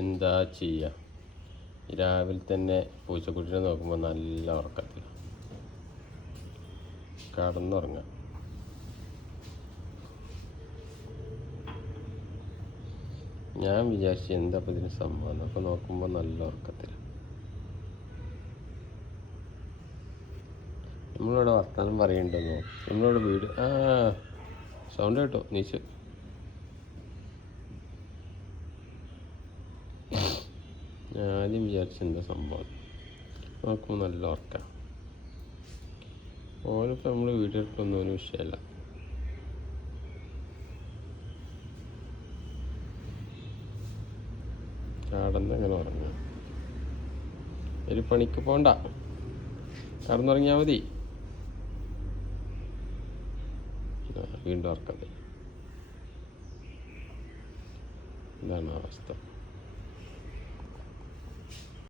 എന്താ ചെയ്യുക, രാവിലെ തന്നെ പൂച്ചക്കുട്ടിനെ നോക്കുമ്പോൾ നല്ല ഉറക്കത്തിൽ കടന്നുറങ്ങാം. ഞാൻ വിചാരിച്ചു എന്താ ഇപ്പം ഇതിന് സംഭവം, അപ്പോൾ നോക്കുമ്പോൾ നല്ല ഉറക്കത്തിൽ. നമ്മളിവിടെ വർത്തമാനം പറയുന്നുണ്ടെന്നോ, നമ്മളിവിടെ വീട് സൗണ്ട് കേട്ടോ നീച്ച്. ഞാൻ ആദ്യം വിചാരിച്ച എന്താ സംഭവം, നോക്കുമ്പോൾ നല്ല ഉറക്കാം. ഓനിപ്പോൾ നമ്മൾ വീട്ടിലിട്ടൊന്നും ഒരു വിഷയമല്ല. കടന്നങ്ങനെ ഉറങ്ങുക. ഒരു പണിക്ക് പോണ്ട, കടന്നുറങ്ങിയാൽ മതി. വീണ്ടും ഉറക്കത്തിൽ. ഇതാണ് അവസ്ഥ.